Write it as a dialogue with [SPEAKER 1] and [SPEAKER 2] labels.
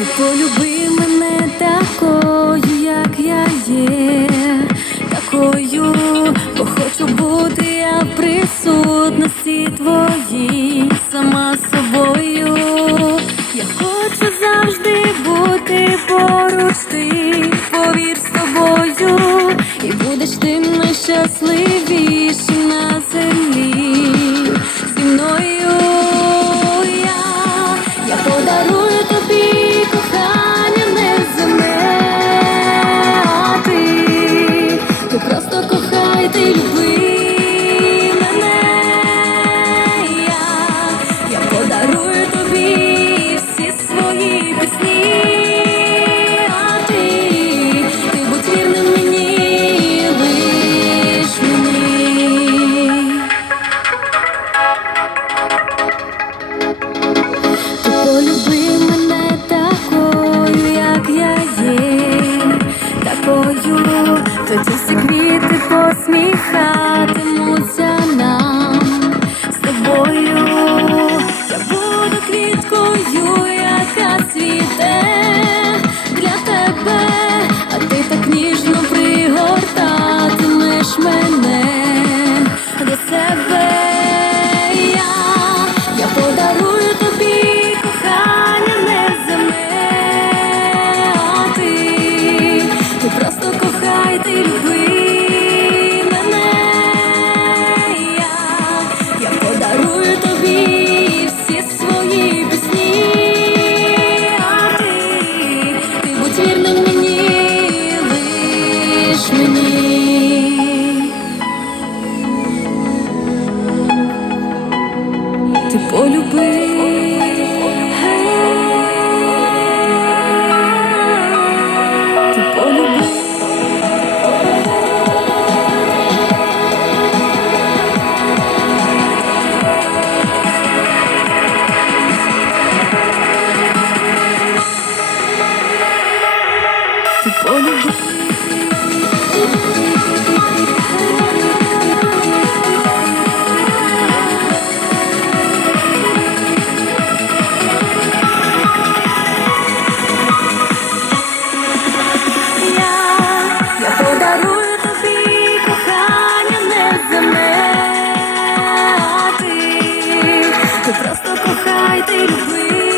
[SPEAKER 1] Полюби мене такою, як я є, такою, бо хочу бути я в присутності твоїй сама собою. Я хочу завжди бути поруч ти, повір з тобою, і будеш ти найщасливішим на землі. Зі мною я, я подарую. Тоді всі квіти посміхатимуться please.